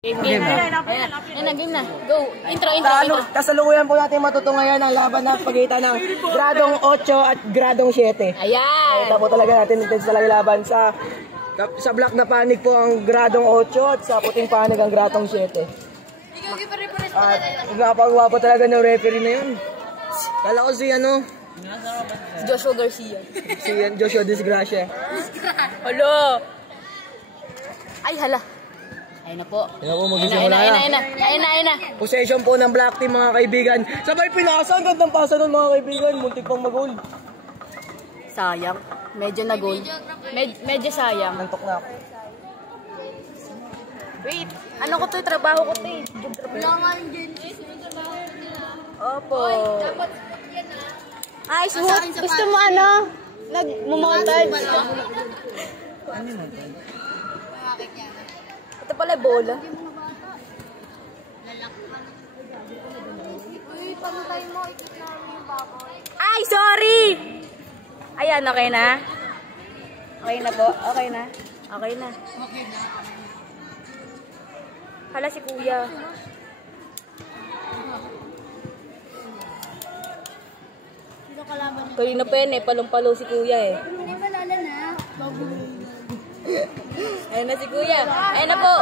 Game na. Game na. Go. Intro. Kasalukuyan po natin matutungayan ang laban ng pagitan ng gradong 8 at gradong 7. Ayan. Kita po talaga natin intense talaga laban sa black na panig po ang gradong 8 at sa puting panig ang gradong 7. At napagawa po talaga ng referee na yun. Kala ko si Joshua Garcia. Si Joshua Disgracia. Hello. Ay hala. Ayun na po. Ayun na. Possession po ng black team mga kaibigan. Sabay pinasa, ang gandang pasa nun mga kaibigan. Muntik pang mag-goal. Sayang. Medyo na-goal. Medyo sayang. Nantok na ako. Wait. Ano ko to? Trabaho ko to. Opo. Ay, smooth. Gusto mo nag-montage? Ano yung montage? Ito pala bola. Ay, sorry! Ayan, okay na? Okay na po? Okay na? Okay na. Hala si kuya. Kanina pa yan palong-palo si kuya eh. Hindi malala na. Ayun na si kuya. Ayun na po.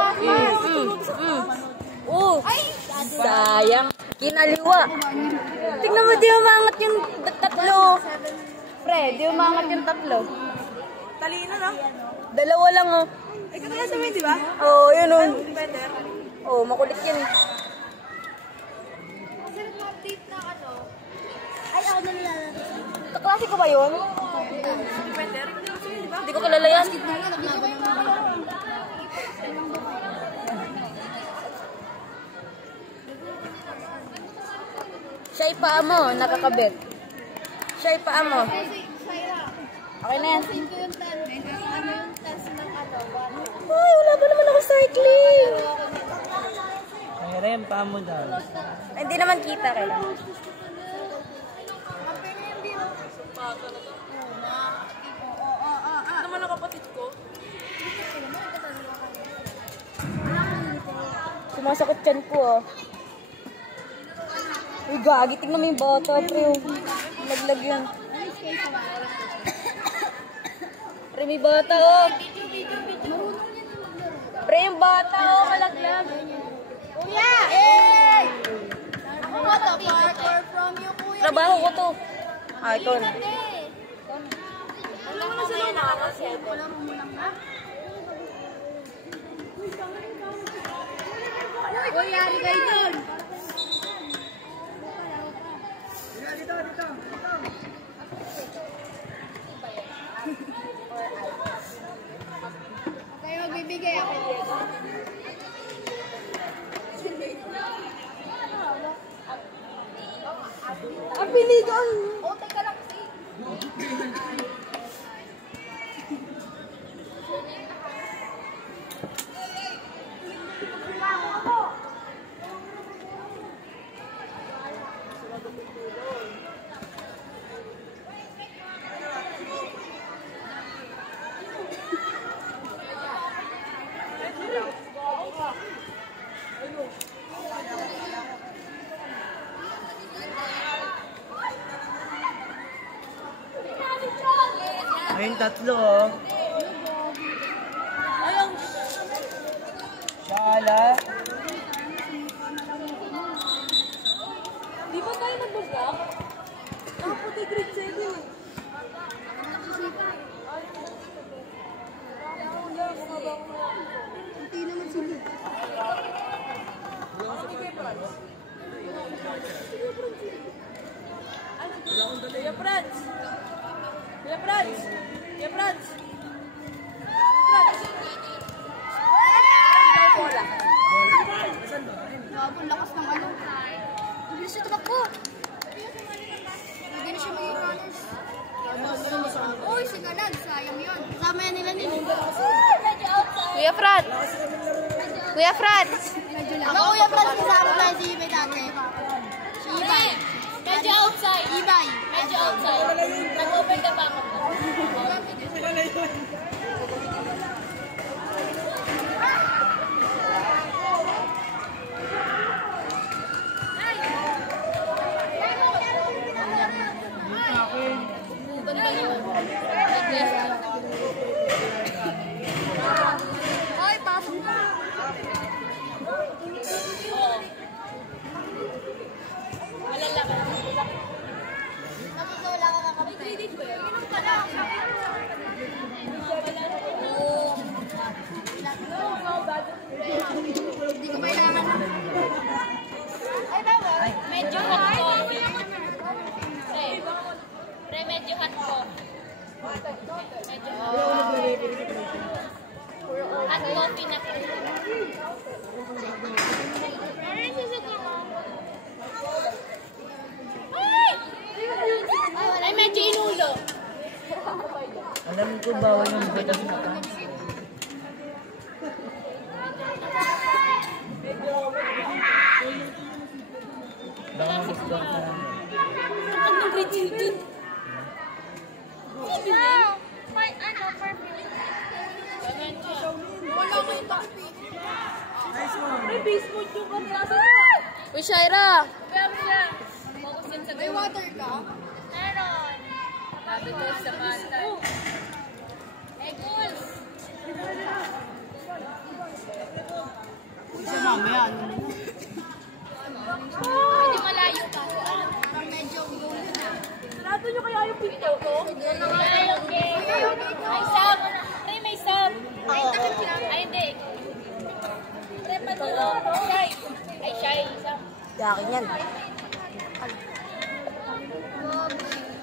Sayang. Kinaliwa. Tingnan mo, di umangat yung tatlo. Pre, di umangat yung tatlo. Talino na. Dalawa lang oh. Ay, katala sa di ba? Oo, yun oh. Oo, makulit yan. Ay, ako nalalala. Kaklase ko ba yun? Hindi ko kilala yan. Siya ipaa mo, nakakabit. Siya ipaa mo. Okay na yan. Ay, wala pa naman ako cycling. Ay, Rem, paa mo daw. Ay, hindi naman kita kailangan. Naman ang kapatid ko. Sumasakot yan ko ah. Uy, gagi. Tingnan mo yung bata, pre. Laglag yan. Pre, may bata oh. Pre, yung bata oh. Malaglag. Kuya! Eh! Ako mo to, parkour from you, kuya. Trabaho ko to. Ah, ito na. Wala mo sila nakakasya. Wala mo mulang na. Uy, yari kayo dun. Dito. Kayo magbibigay ako. Ang pinigan! Oh, teka lang kasi. Ayun, tatlo oh. Ayun. Shala. Di ba tayo nag-vlog? Puti grade 7. Hindi naman sila. Kuya Franz! Kuya Franz! Kuya Franz! Bola. Gabo, lakas ng ano. Bilis ito takbo. Hindi na siya maging runners. Uy, sigalag. Sayang yun. Kasama yan nila nila. Kuya Franz! Kuya Franz! Ako, Kuya Franz, kasama na si Ibay dati. Si Ibay. Medyo outside. Ibay. Medyo outside. Nag-open ka pa ako. Ay, medyo inulo. Alam ko bawal yung butas na ka. Baka mag-stop na lang. Anong grade yun? May ano, perfect. Wala ko yung topic. May baseball yung kaklasa na. Uy, Shaira. May water ka? Meron. Sabi ko sa bata. Hey, Guls. Medyo malayo pa. Parang medyo ulo na. Sarado nyo kaya yung pinto ko? May sub. May sub. Ay, hindi. Trepa dito. Shy. Ay, shy. Sub. Yakin yan.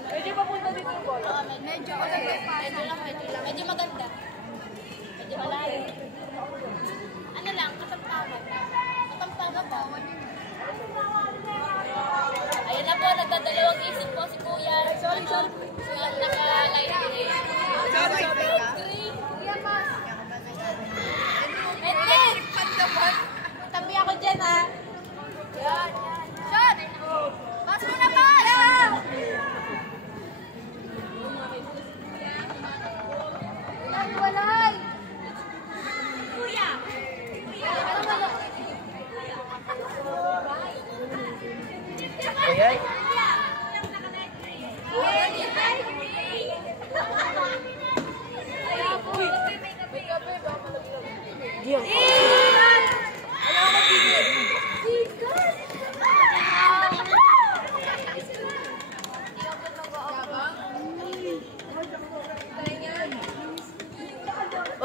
Pwede pa punta dito yung bola? Medyo maganda pa. Medyo maganda. Medyo malayo. Ano lang, katampagan. Katampagan ba? Ayan na po, nagdadalawang isip po si Kuya. Sorry. Kuya, naka-light green. Kuya, mas. Edwin! Tabi ako dyan, ha? Yan. Shot! Pass mo na, pass! Walay! Kuya! Ay.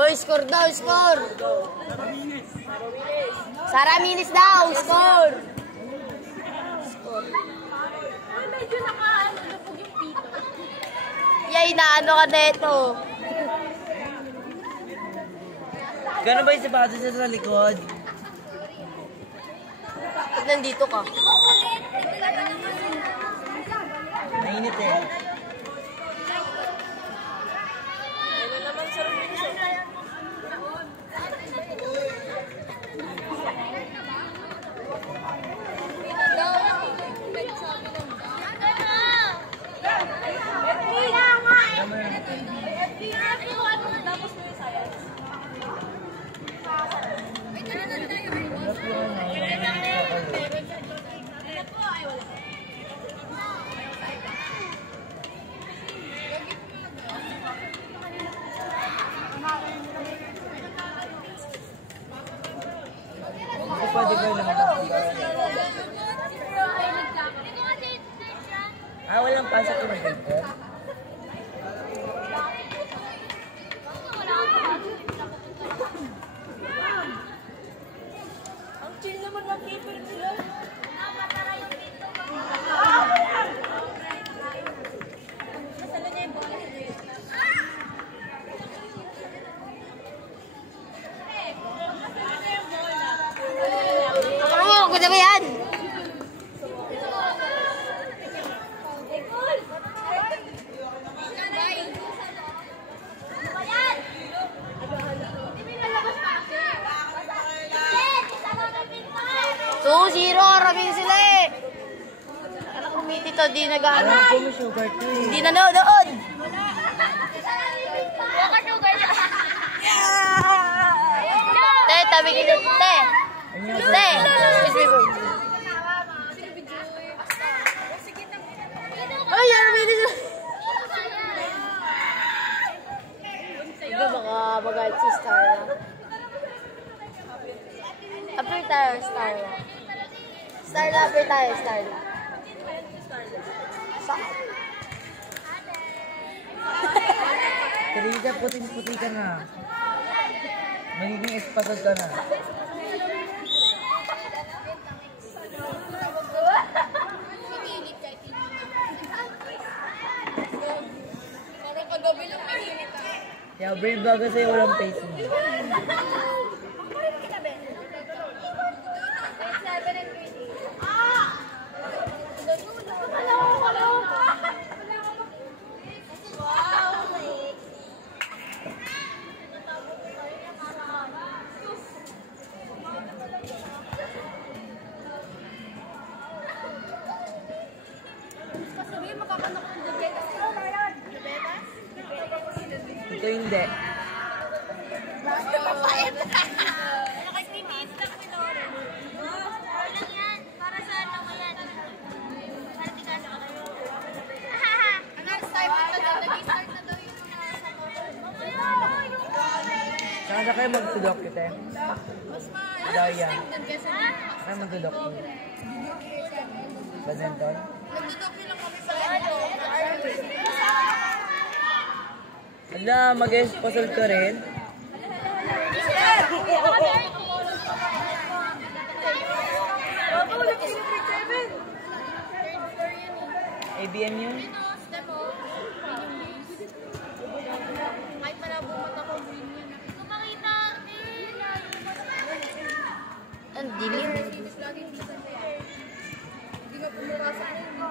Oy, score daw, score! Sara Minis daw, score! Ay, medyo naka-lupog yung pito. Yay, naano ka na ito? Gano'n ba yung sapatos niya sa likod? Pag nandito ka. Mainit eh. Pwede kayo naman. Walang pasok ko na dito. Ang chill naman ng keeper nila. Ako na ba yan? Rabing sila eh. Anak kumiti to, di nag-ano. Hindi nanonood. Te, tabi nila. Te. Te. Ay, Rabing nila. Ito baka magalit si Starla. Apply tayo, Starla. Starla, apply tayo, Starla. Saan? Teresa, puting-puti ka na. Magiging espatod ka na. Parang kagabi lang mahinit ah. Kaya brave baga sa'yo walang face mo. Ito hindi. Papayat. Nakasinitis lang pinore. Walang yan. Para sa ano mo yan. Para di kasa ka kayo. Next time ito daw. Nag-start na daw yung mga Saan ka kayo mag-tudok kita eh? mas Daya. ma-restricted kasi. Kayo mag-tudok. Badminton? Nagdudokyo lang kami sa ano. Hala, mag-espasol ka rin? ABM yun? Kahit malabo mata ko, green yan. Kung makita, Ang dilim. hindi nga pumapasok na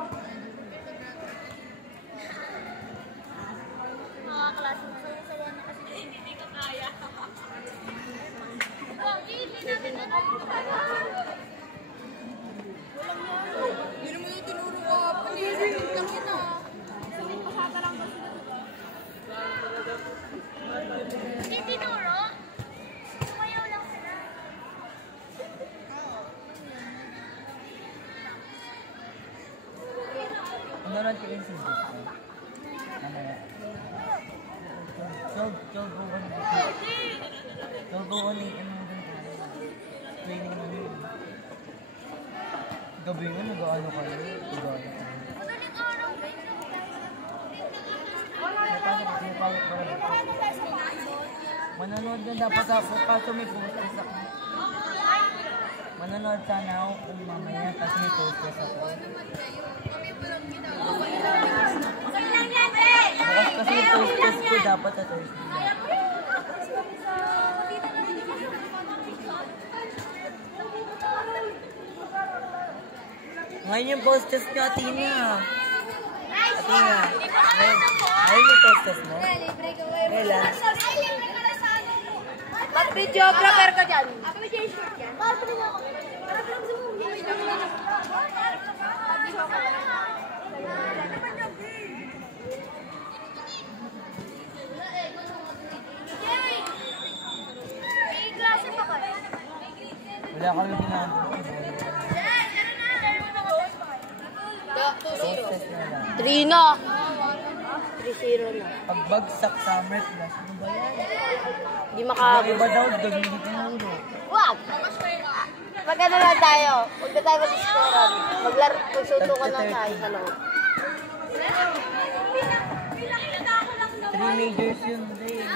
mga klase mo sa sawa na kasi hindi ko kaya. Hindi natin na hindi naman yung tinuro ko. Panisip lang yun ah. Pasata lang kasi na. Hindi tinuro? Sumayaw lang sila. Meron ka rin si Dito. Mamaya. Chog ko ko ni Chog ko ko ni training mo yun. Gabi nga, nag-ano kayo? Madaling araw, guys. Napasok ba rin? Manonood na dapat ako, kaso may post ako. Manonood sana ako kung mamaya, kasi may post ako. Bukas kasi yung post ko dapat sa Thursday. Ngayon yung post-test nyo, Athena. Athena. Ngayon yung post-test mo? Ella. Mag-videographer ka dyan. May klase pa kayo? Wala kami ginagawa. Post-test na lang. 3 na. 3-0 na. Pagbagsak summer class, ano ba yan? Hindi makakabot. Iba daw, hindi tinuro. Wag! Pag ano lang tayo, huwag na tayo mag-scorean. Magsutukan lang tayo sa loob. 3 majors yun din.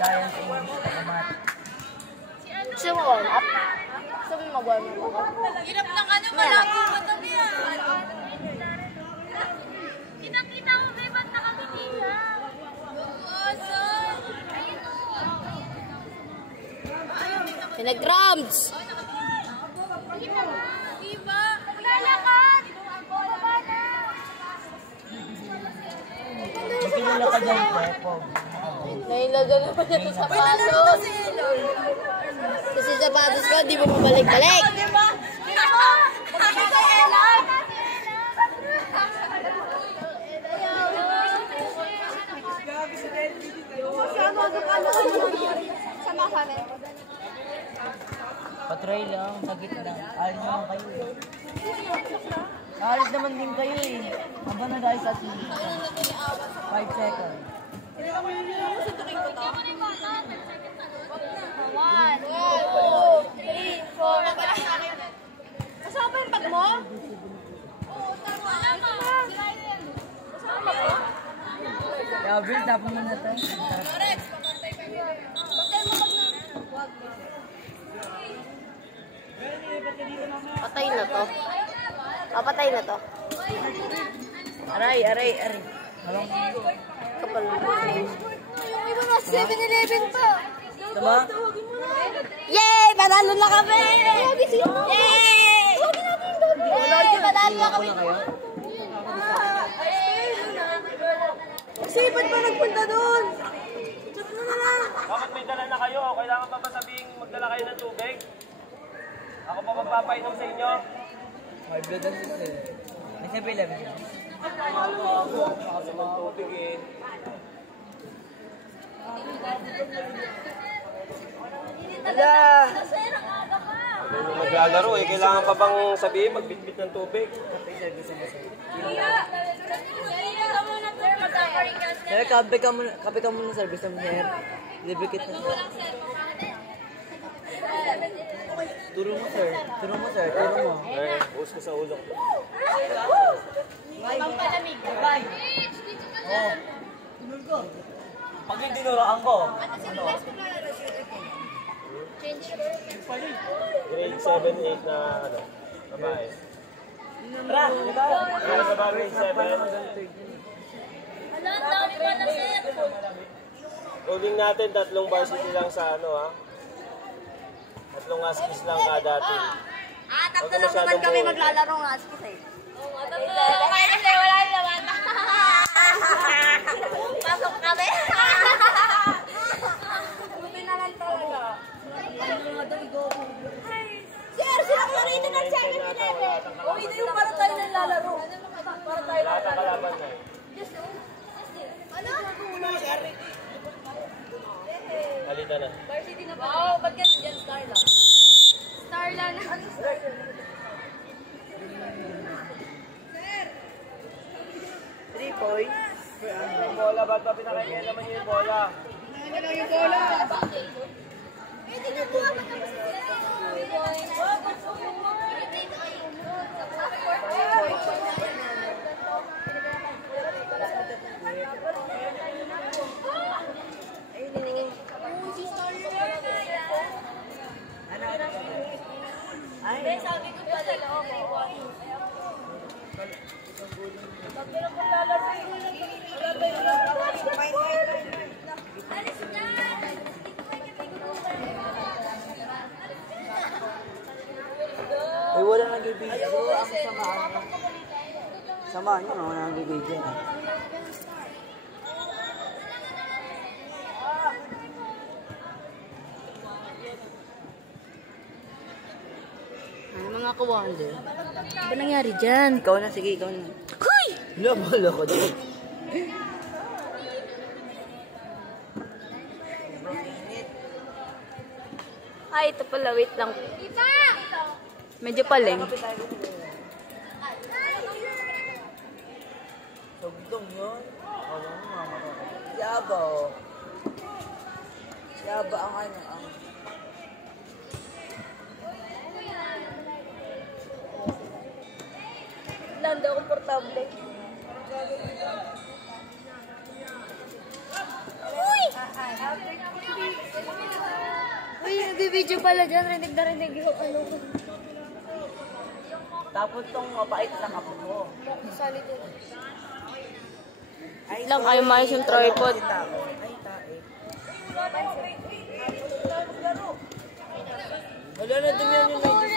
Science, English, Math. Gusto mo warm up? Gusto mo mag-warm up ako? Hirap ng ano, malabo matang yan. Kinakita ko, may ba't nakabiti siya? Awesome! Pinag-cramps! Diba? Lalakad! May kilala ka dyan, Pepo. Nailagan naman niya sa sapatos. Kasi sapatos ko, di mo mabalik-balik. Diba? Diba? Pagkita Ella! Sama kami. Patry lang, sa gitna. Alis naman kayo eh. Alis naman din kayo eh. Aba na dahil sa 5 seconds. 1, 2, 3, 4. Kasama ba yung bag mo? Oo, tama. Kasama ba? Gabriel, tapon mo na ito. Rex, papantay pa yun. Bantay mo bag na. Wag. Patay na to. Papatay na to. Aray. Halong. Kapal na. Yung iba na 7-Eleven pa. Diba? Yay! Panalo na kami! Yay! Lord, panalo na kami! Kasi ba't ba nagpunta doon? Chat mo na lang. Bakit may dala na kayo? Kailangan pa ba sabihing magdala kayo ng tubig? Ako pa magpapainom sa inyo? May blood ang sisi. May 7-Eleven. Tubig eh. Wala! Ano maglalaro eh. Kailangan pa bang sabihin magbitbit ng tubig? Sir, kape ka muna service mo, sir. Libikit na, sir. Turo mo, sir. Turo mo, sir. Turo mo. Eh, buhos ko sa ulo. Pampalamig. Bye. Oh. Tunol ko. Pag yung dinuraan ko. Grade 7, 8 na ano, babae. Tara, diba? Yung sa grade 7, Ala, ang dami pa na, sir. uling natin 3 varsity lang sa ano ha. 3 askis lang kada team. Tatlo lang naman kami maglalaro ng askis eh. Kaya kasi wala naman. Pasok kami. Buti na lang talaga. Sir, sila ko rito ng 7-Eleven. O, ito yung para tayo naglalaro. Para tayo Lahat ng kalaban na eh. Ano? Halita na. Varsity na pa. Oo, ba't ka nandyan, Starla? Starla na. Ano Starla? 3 points. Yung bola, ba't pa pinakain naman yung bola? Eh, di na po ako tapos Ay, sabi ko pa nila ako. Sabi na kung lalaro yung alis na! Ay, wala nagbibigay. Ang samaan nyo. Samaan nyo, wala nagbibigay. mga kawande. Ano nangyari dyan? Ikaw na, sige, ikaw na. Hoy! Lolo ko dyan. Ay, ito pala. Wait lang. Iba! Medyo paleng. Sugdong yun. Wala mo, mama ko. Siyaba, oh. Siyaba ang ano, ang... Lando, komportable. Uy! Uy, nag-video pala dyan. Rinig na rinig yung ano. Tapos tong mapait na kapo mo. Solid yun. Ay, Lang, ayaw maayos yung tripod. Ay, tae. Wala na dumi yan yung medyo.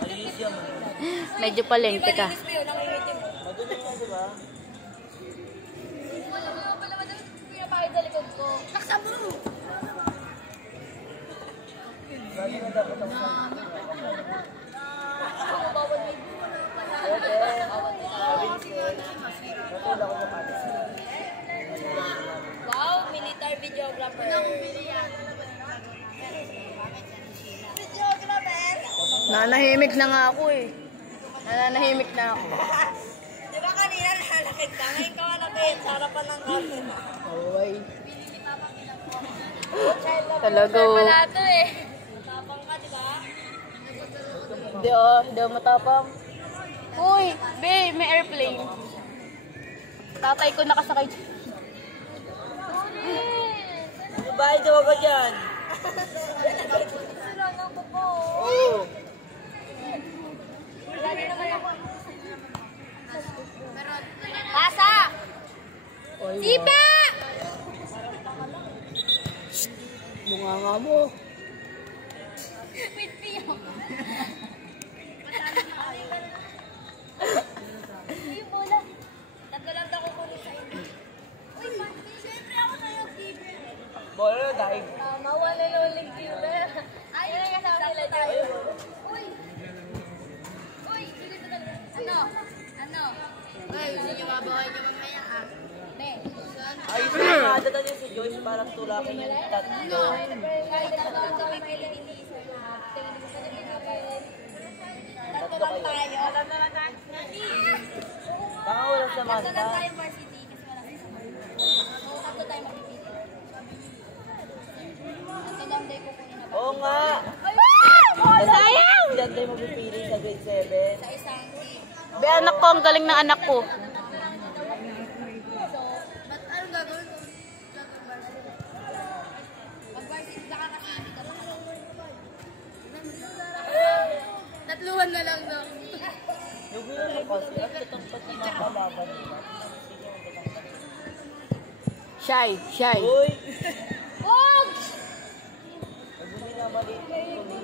Malinis yan. Medyo paleng. Teka. Madumi nga, di ba? Wala mo pala madami pinapakit sa likod ko. Laksa mo! Lagi na dapat ang Wow, military videographer. Nanahimik na nga ako eh. Nananahimik na ako. Di ba kanina nalalakit ka? Ngayon ka malapit sa harapan ng camera. away. Talaga oh. Wala to eh. Tapang ka, di ba? Hindi oh, matapang. Uy, be, may airplane. Tatay ko nakasakay dyan. Ano ba? Ito ba dyan? Sila ng kuko. Oo. Pasa! Sipa! Bunga nga mo. With Pio. Yung bola. Tatlo lang daw kukunin sa inyo. Uy, siyempre ako sa'yo, keeper. Bola na dahil. Mawala na uling keeper. Ay, kasama sila tayo. Uy! Uy, dito talaga. Ano? parang tulakin yung tatlo. Tatlo kayo. Baka wala sa Manta. Oo nga. Sayang! Ilan tayo mapipili sa grade 7? Be, anak ko, ang galing ng anak ko. Tatluhan na lang no. Yung gano'n kasi, at itong pati makalaban nila. Shy, shy. Uy! Wag! Pag hindi na maliit na ito,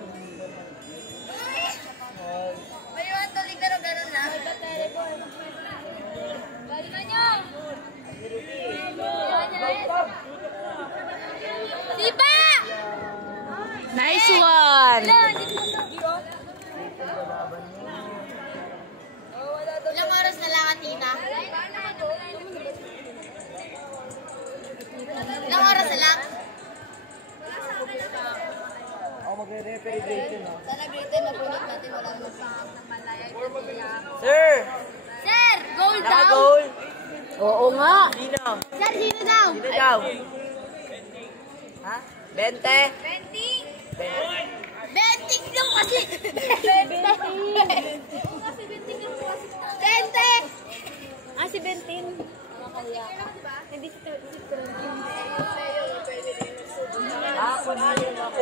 May iwan tulig na gano'n na. Balikan nyo! Diba? Nice one! Ilang oras na lang, Atina? Ilang oras na lang? ako magre-referee no? Sana grade na punot natin. Wala nang pangak ng malaya. Sir! Sir! Goal daw! Naka-goal! Oo nga. Sino? Sir, sino daw? Sino daw? Ha? 20? 20! Bentik lang kasi! 20! Kasi bentik lang kasi. 20! Ah, si Bentin. Hindi si Ako na yun ako.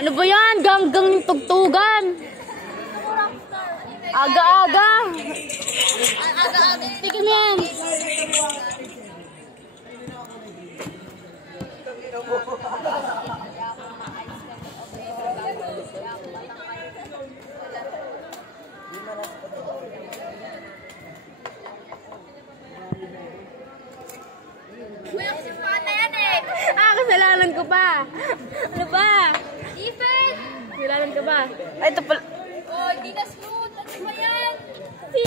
Ano ba yan? Ganggang tugtugan. Aga-aga. Tigil mo yan. Kuya, si Pata yan eh! Ah, kasalanan ko pa. Ano ba? Defense! Kasalanan ka ba? Ay, ito pala. Oh, hindi na smooth. Ano ba yan? Si.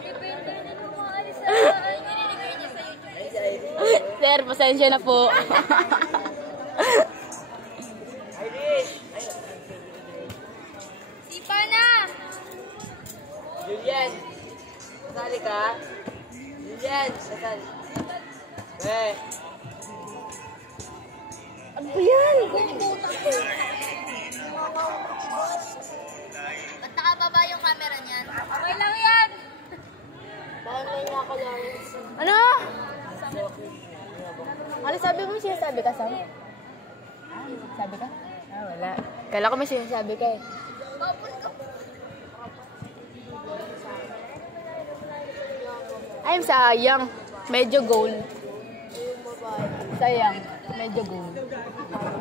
Depende na kumaalis sa... Ay, nililagay niya sa YouTube. Sir, pasensya na po. Sipa na! Julian! Kasali ka? Julian! Kasali. Eh! Ano ba yan? Ba't nakababa yung camera niyan? Okay lang yan! Ano? Ano sabi mo? Sinasabi ka, Sam? Sabi ka? Ah, wala. Kala ko may sinasabi ka eh. Ay, sayang. Medyo goal. Sayang. Medyo goal.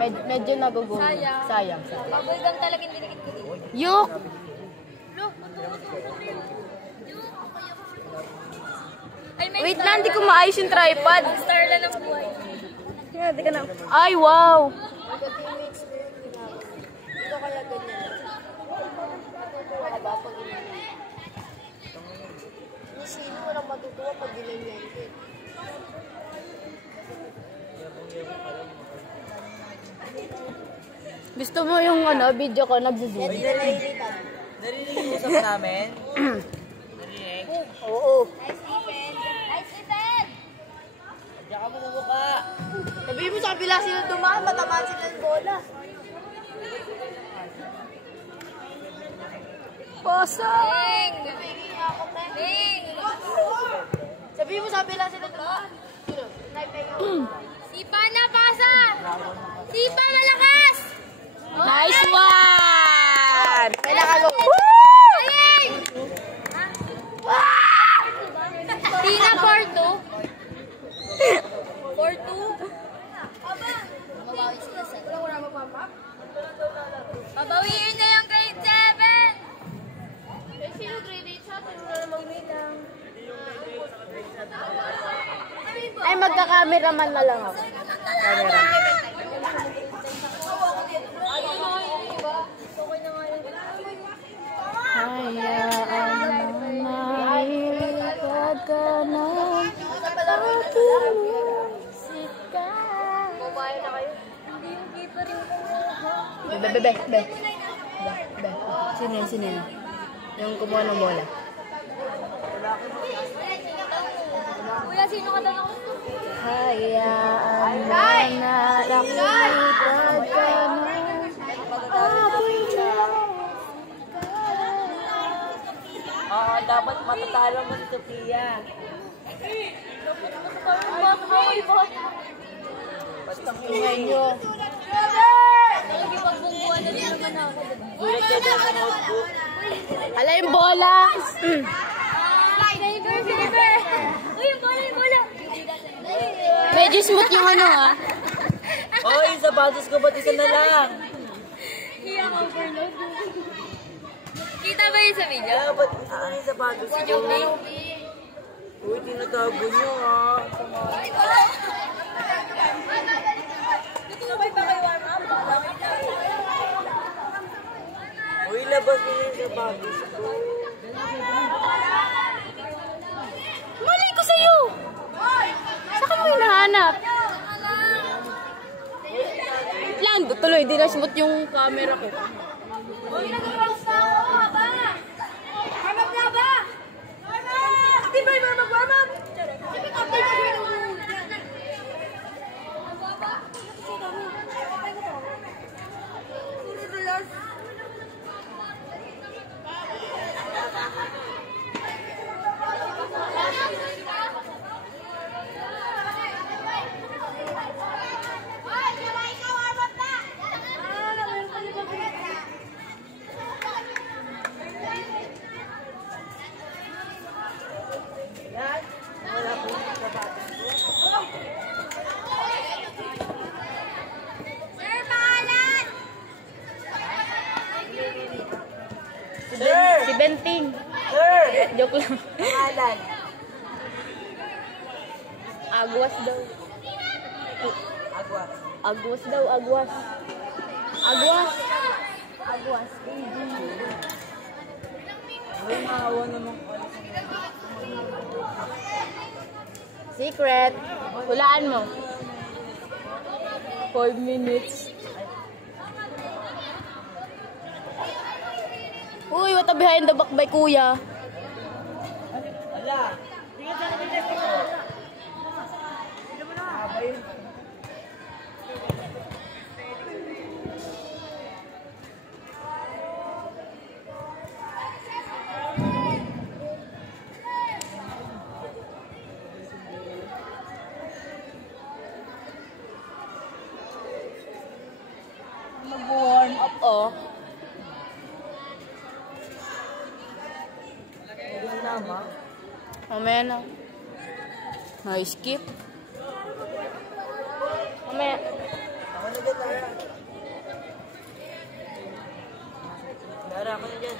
Medyo nag-goal. Sayang. Baboy gang talaga yung dinikit ko dito. Yuk! Look! Ay, may Wait lang, hindi ko maayos yung tripod. star lang ng buhay. Di ka na. Ay, wow! Gusto mo yung video ko nagzo-zoom? Narinig yung usap namin? Narinig? Oo. Nice defense! Nice defense! Diyan ka mo na mukha. Sabi mo sa kabila sila dumaan, matamaan sila ng bola. Pasa! Ding! Ding! Sabi mo sa kabila sila dumaan. Sipa na, pasa! Sipa, malakas! Nice one! Kailangan mo. Aling! Tina, 4-2. 4-2? Aba! Mabawi sila sa... Wala mo pa? Babawiin na yung grade 7! Eh, sino grade 8 sa atin? Wala namang grade lang. Ay, magka-cameraman na lang ako. Camera. Hayaan Pusit ka. Babae na kayo. Hindi yung keeper yung Be. Sino yan? Yung kumuha ng bola. Kuya, sino ka daw? Hayaan mo na nakipagkano. Apoy na. Dapat matatalo mo si Sophia. Basta ingay nyo. Nakikipagbungguan na din naman ako. Gulat ka daw sa notebook. Ala yung bola. Saber! Uy, yung bola! Medyo smooth yung ano ha. Oy, sapatos ko ba't isa na lang? Iyang overload. Kita ba yun sa video? Kaya ba't isa na yung sapatos ko? Uy, tinatago nyo ha. Uy, labas mo yung sapatos ko. Mali ko sa'yo. Saka mo hinahanap. Lang, tuloy. Di na smooth yung camera ko. Uy, nag-cross na ako! Ba? Warm up na ba? Di ba yung mag-warm up? Sige, kapit ko yun. Si Benting. Sir! Joke lang. Pangalan. Agwas daw. Agwa. Agwas daw, agwas. Agwas. Agwas. Uy, maawa naman ko. Secret. Hulaan mo. 5 minutes. Uy, what a behind the back by kuya. Ala! Tingnan sa namin test ko. Abay. Mag-warm up, oh. Mamaya na. Na-skip. Mamaya. Ako na dyan, Lara. Lara, ako na dyan.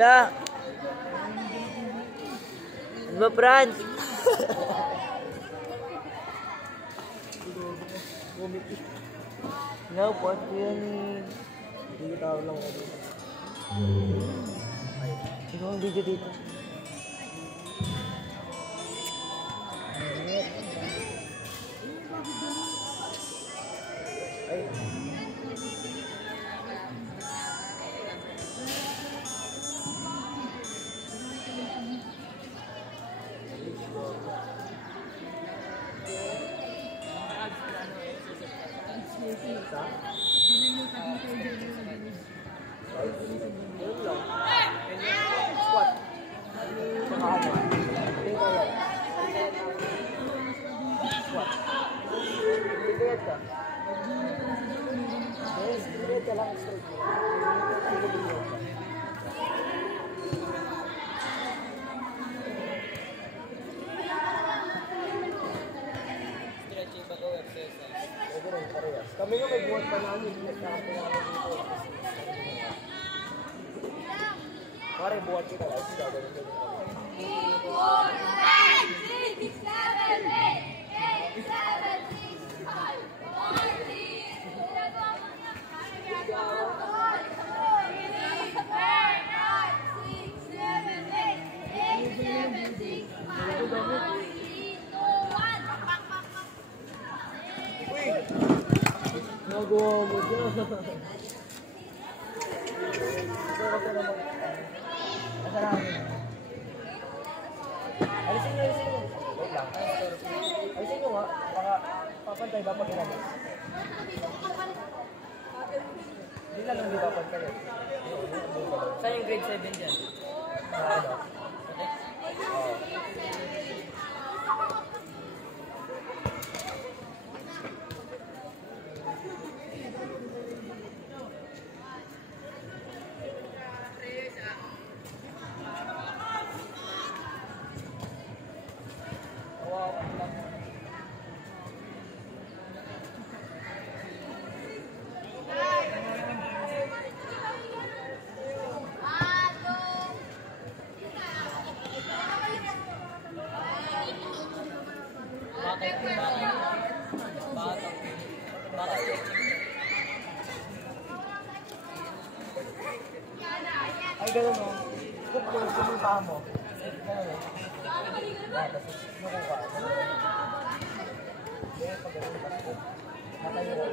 La. Ano ba, Franz? No, what yun? Hindi tao lang ako. Ikaw Ang video dito. Ay. Kami nga may buhat pa namin. Pare, buhat kita. Ay, siya. Nagawa mo siya. Alisin nyo. Wait lang. Alisin nyo nga. Baka papantay ba pag ilabas? Hindi lang hindi papantay. Saan yung grade 7 dyan? Ano? Oo. Ay, gano'n mo. Scoop mo, yung paa mo. Gano'n mo. Tapos, nakuha. Kaya pag gano'n ka scoop, matayo ko.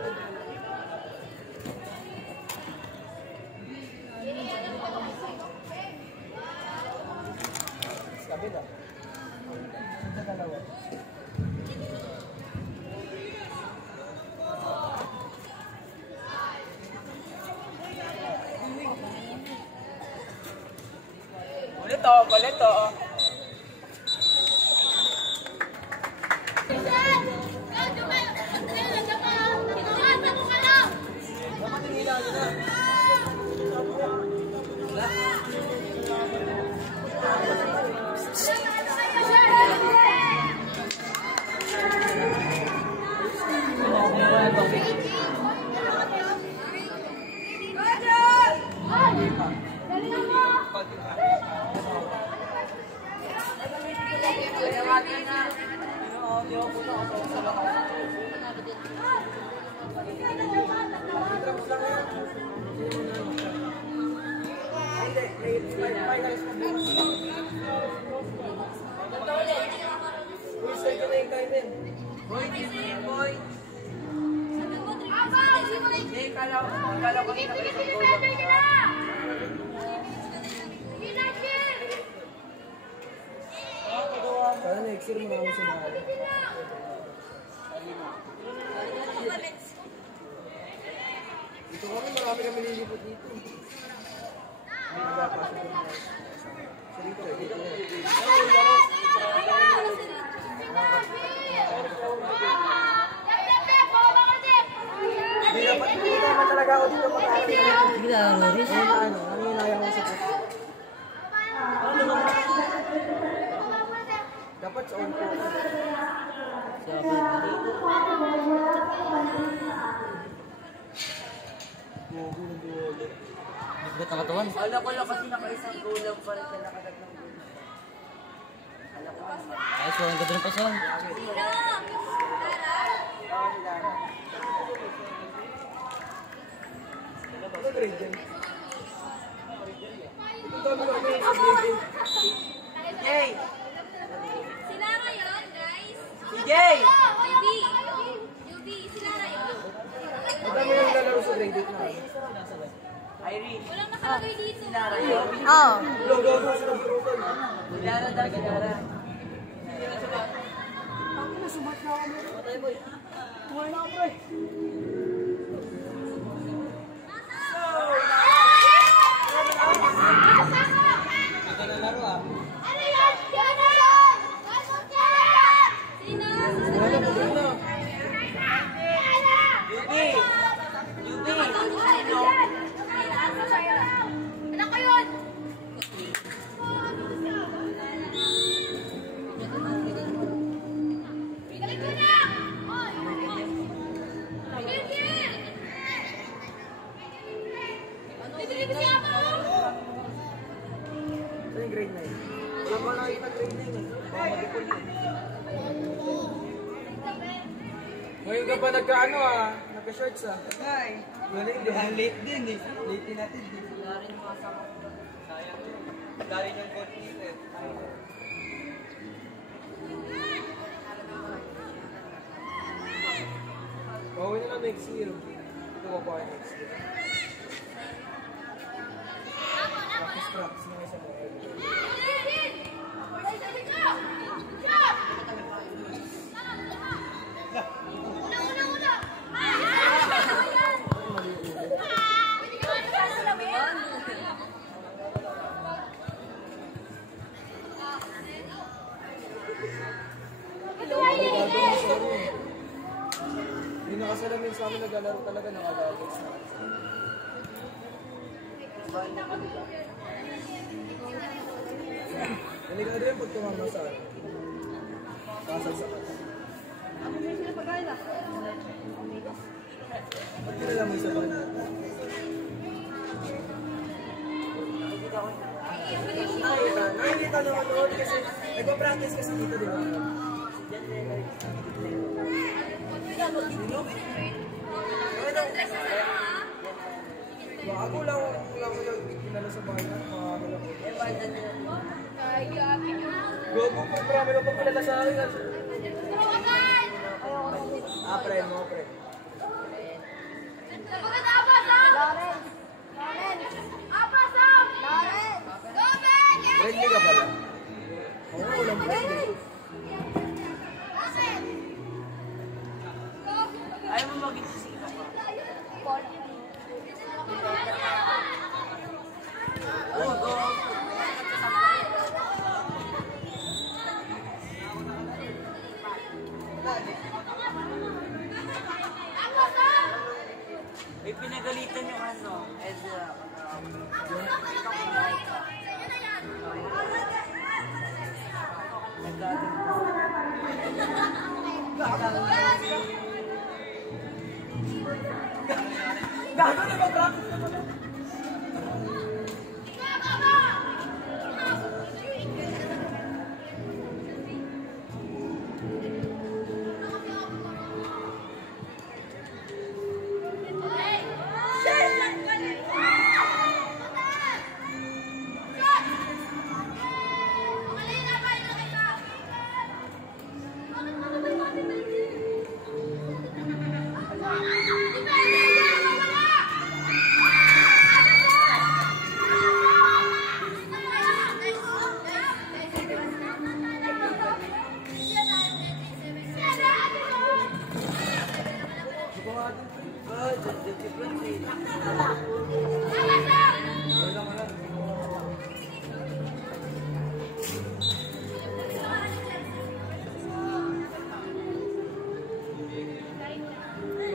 Kabila. Sa dalawa. Balito. Kaya na-exir mo naman sa mga. Dito kami, marami kami nilipot dito. May nagpapasok ko na. So dito, dito. Hindi naman talaga ako dito mag-aaral. Hindi na, Riz. Nanginayang ako sa puso. Dapat sa on po. Nagbigat ang katawan. Alam ko lang kasi naka-isang kulang pa rin na nakagat ng gulo. Ayos, walang ganda ng pason. Ano grade yan? Ito Jay! Sila ngayon, guys. Jay! UB, sila ngayon. Madami yung lalaro sa grade 8 na. Walang nakalagay dito. Oh. Logo mo sa nagturukan. Ano yan? Jonathan! Sino? Anak ko yun! Galing ko na! Gil! Bibili ko siya ako! Ito yung grade 9. Wala pa nakikita grade 9 eh. Baka mag-ipon yun. Ngayon ka pa nagka-ano ah, nagka-shorts ah. Ay, galing din. Late din eh. Late din natin din. Wala rin mga sama. Sayang. Galing yung konti eh. Pauwi na lang next year. Ito ko pa next year. Practice na isa mo. Yung nakasalamin sa amin naglalaro talaga nakagagos na. Delikado yung pag tumama sa akin. Kasagsakan. Ba't kilala mo isa ba? Nakikita naman doon kasi nagpa-practice kasi dito, di ba? Ako lang kinala sa bahay na mga lang. Gogo po, marami lang pang kilala sa akin. Pre, mo pre. Friendly ka pala? Oo, walang friendly. Ayaw mo mag-isisita pa. Oo, go. May pinagalitan yung ano, Ezra. Gago na mag-practice na pala.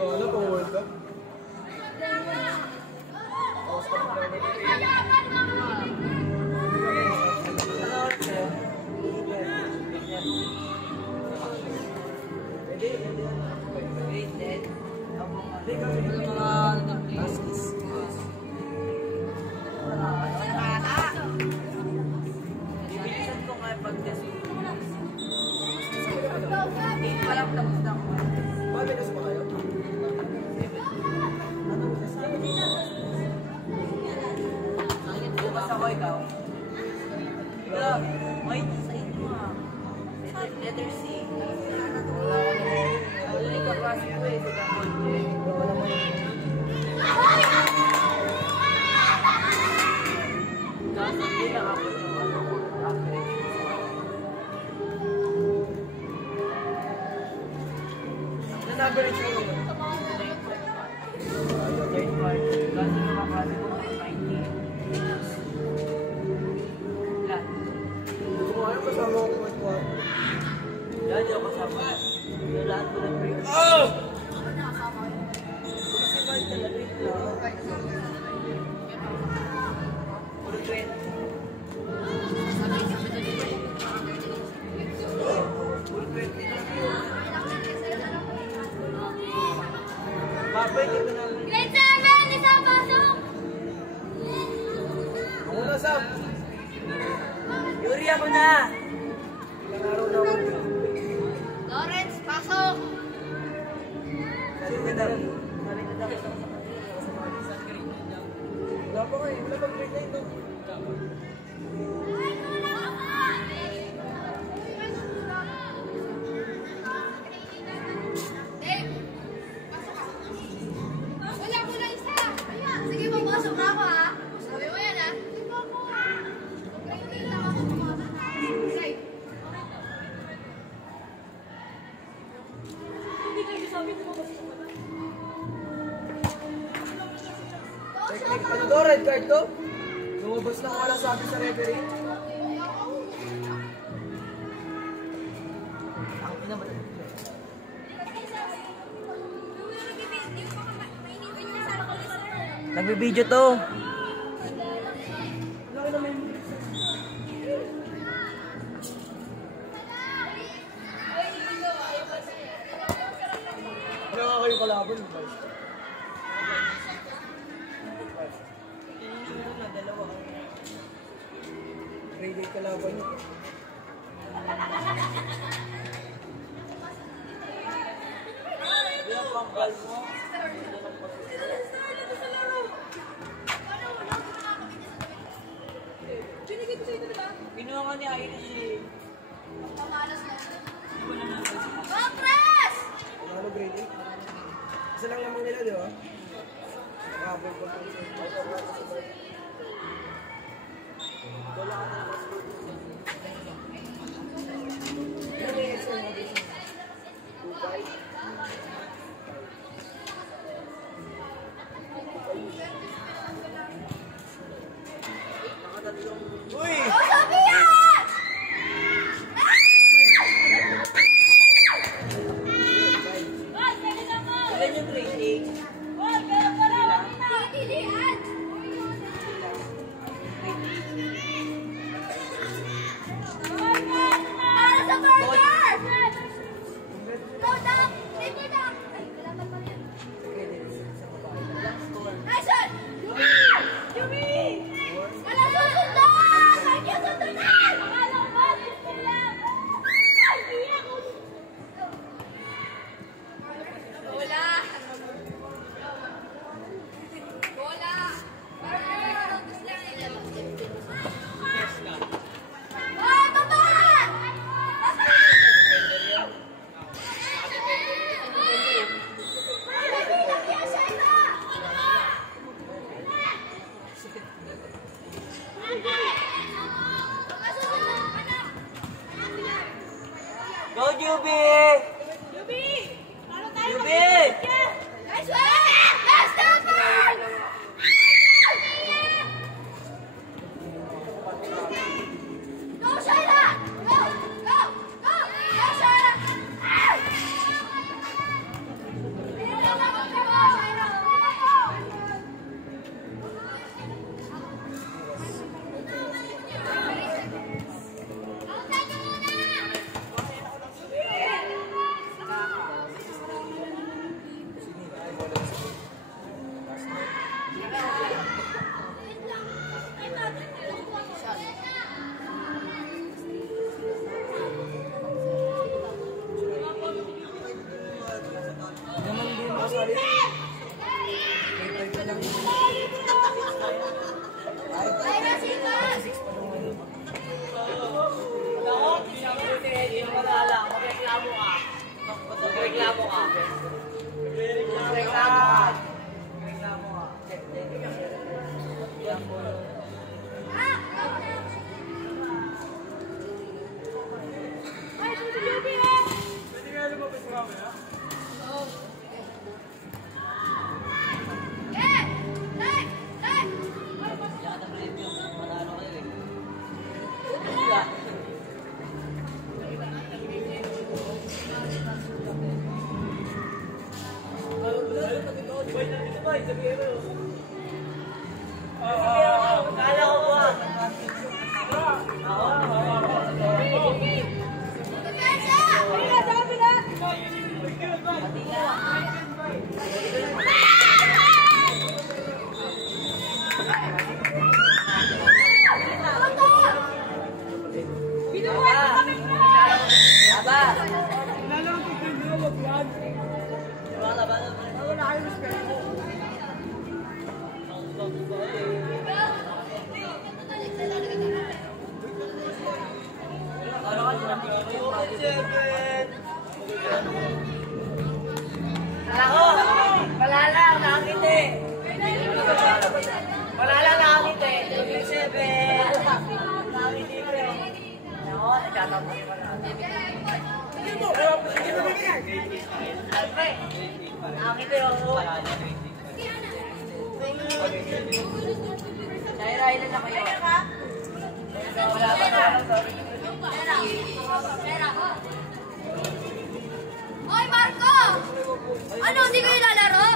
Wala pang World Cup. Bakit kasi ba kayo? Bukas ako ikaw. May sa inyo ah. Letter C. Wala yung kapasok ko eh. Wala mo yun. Hindi na ako. Number is yun. Third part. Kasi nakaklase ko ng 90. Lahat. Kung ano kasama ko kung ito? Lahat yung kasama. Lahat ko ng break. Oh! Principal talaga ito. Puro 20. Pwede ko na. Grade 7, isa pasok! Ako na, Sam. Yuri ako na! Nangaraw na ako. Lawrence, pasok! Sabi na daw. Wala pa kayo. Wala pa grade 9 no? Dave, pasok ka. Wala ko na isa. Sige, papasok na ako ha. Sabi mo yan ha. Grade 8 lang ako pumasok. Grade. Ano to? Red card to? Lumabas na wala sabi sa referee. Ang ina ba? Nagbibideo to. Ano nga kayo kalaban? Grade 8 kalaban nyo. Yung pangkal mo. Kinuha ka ni Irish eh. Go, Chris! Ano grade 8? Isa lang naman nila, di ba? Nakabol ko. Uy! Go, Sophia! Ilan yung grade 8? Tilihan! Para sa burger! Go, Doc! Paper, Doc! Ay, kailangan pa rin. Nice one! Yumi! Wala susundan! Thank you, susundan! Akala ko ba? Gusto lang! Ay, iyak! Bola! Bola! Hoy, baba! Go, Juby! Juby! Nice one! Last number! Go, Shaira! Go! Go! Go! Go, Shaira! Hoy, Marco! Ano, hindi ko nilalaro?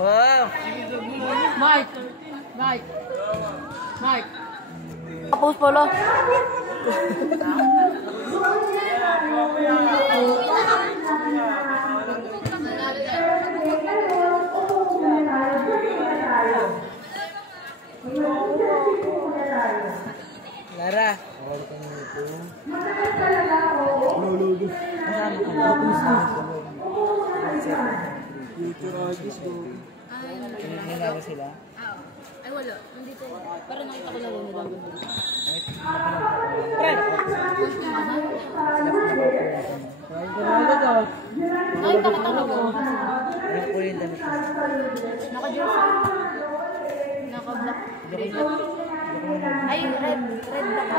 Wow! Mike. Tapos pala. Lara. Nalaga sila? Ay, wala. Nandito. Parang nakita ko lang nila. Ay, nakita ko. Naka-jersey. Naka-black. Ay, red. Red black.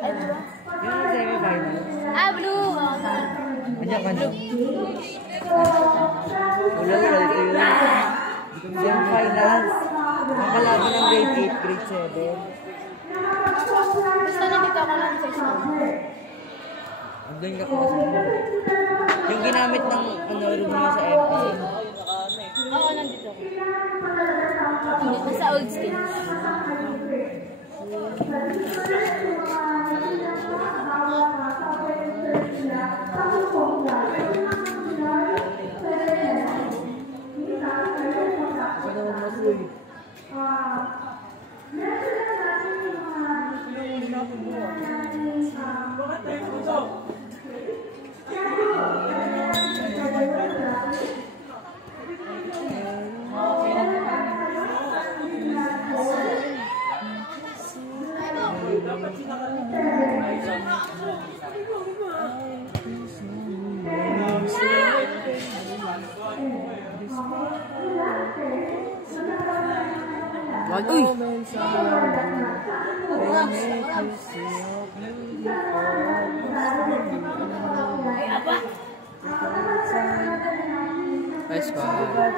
Ay, blue. Yung semi-finals. Ah, blue. Andiyan ka na? Wala ito yun. Semi-finals. Ang kalaban ng grade 8, grade 7. Basta nandito ako lang sa isang. Andun ka pa kasi. Yung ginamit ng room niya sa FP. Oo, nandito ako. Nandito sa old skins. Uy! Nice one.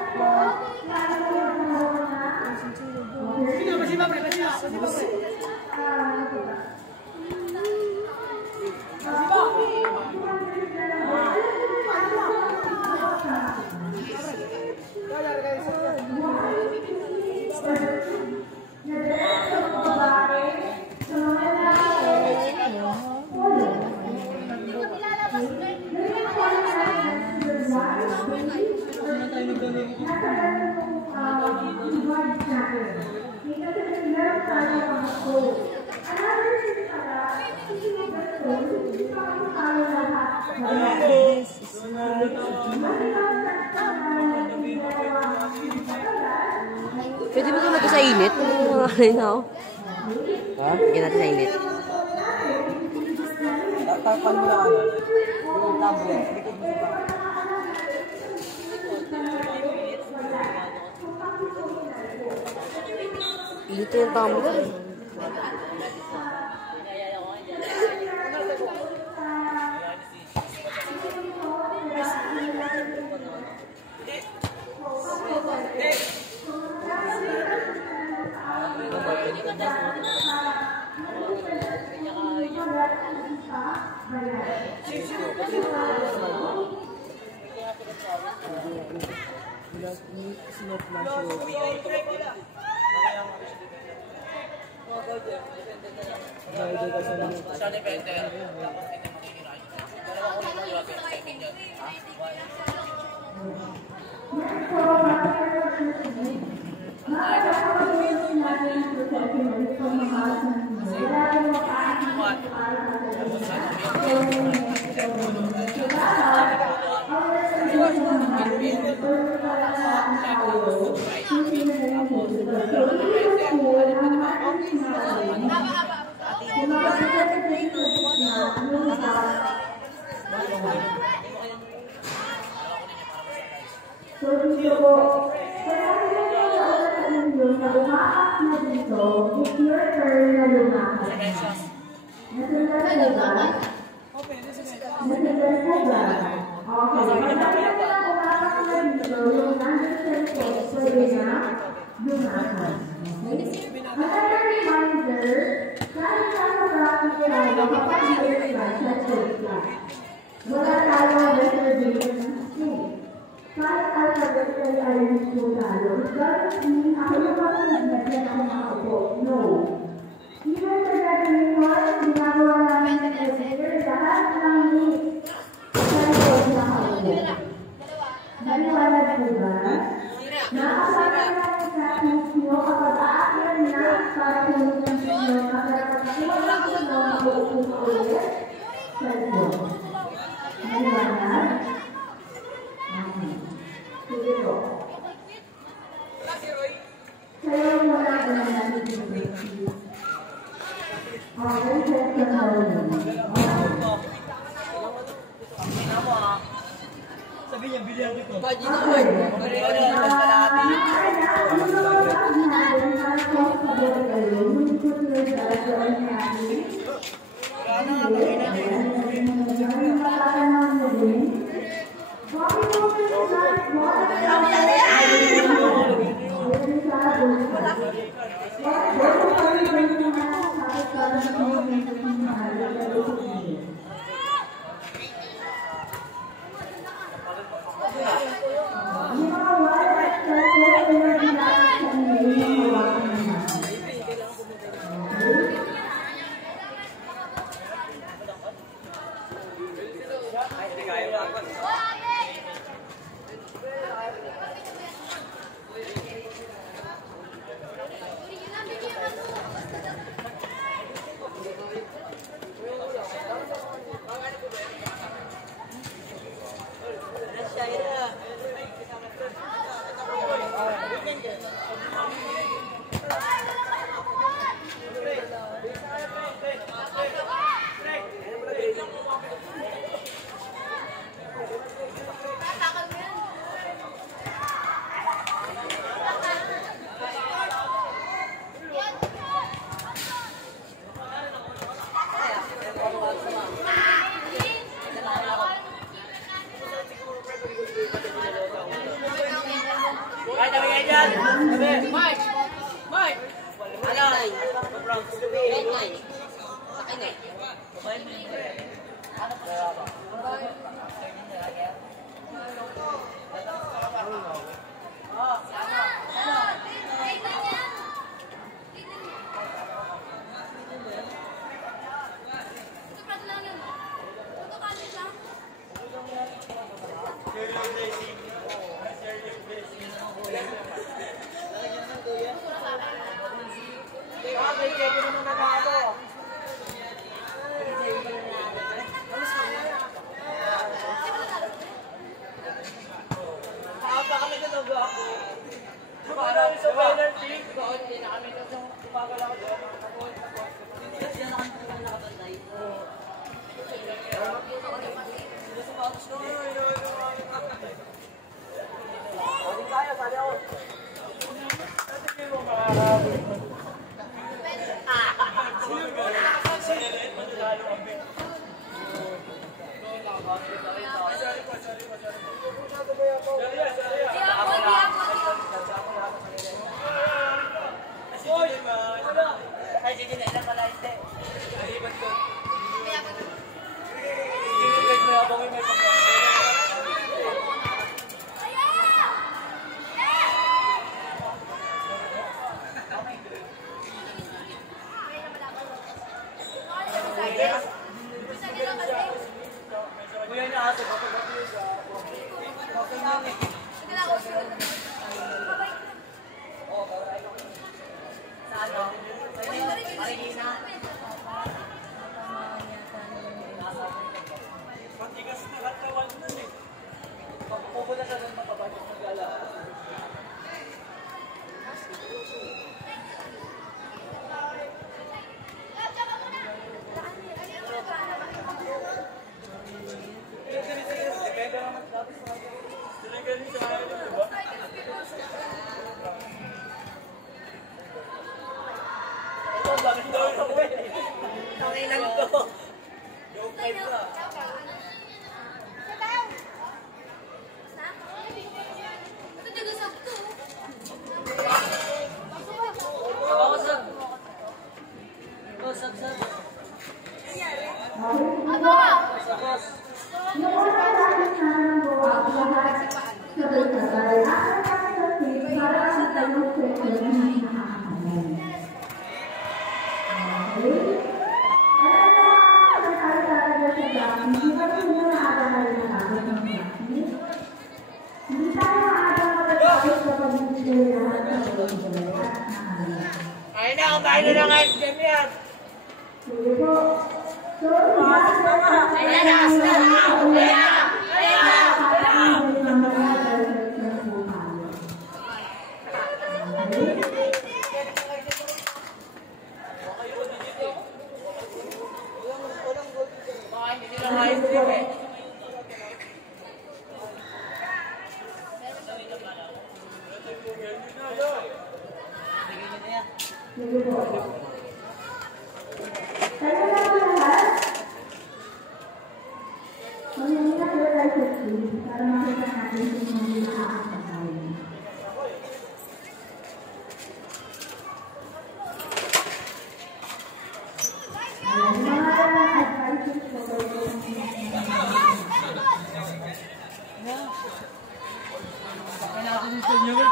sa init. Lagyan Ha? natin sa init. Tapan mo lang ano. Yung tablet. Likod mo sa Ito yung tumbler.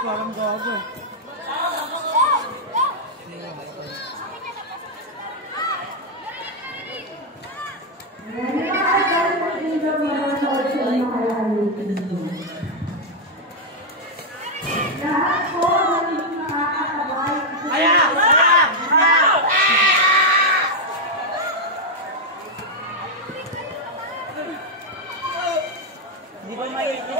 Parang gago. Di ba may ito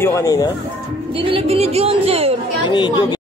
binidyo kanina? Hindi nila binidyoan, sir. Binidyo.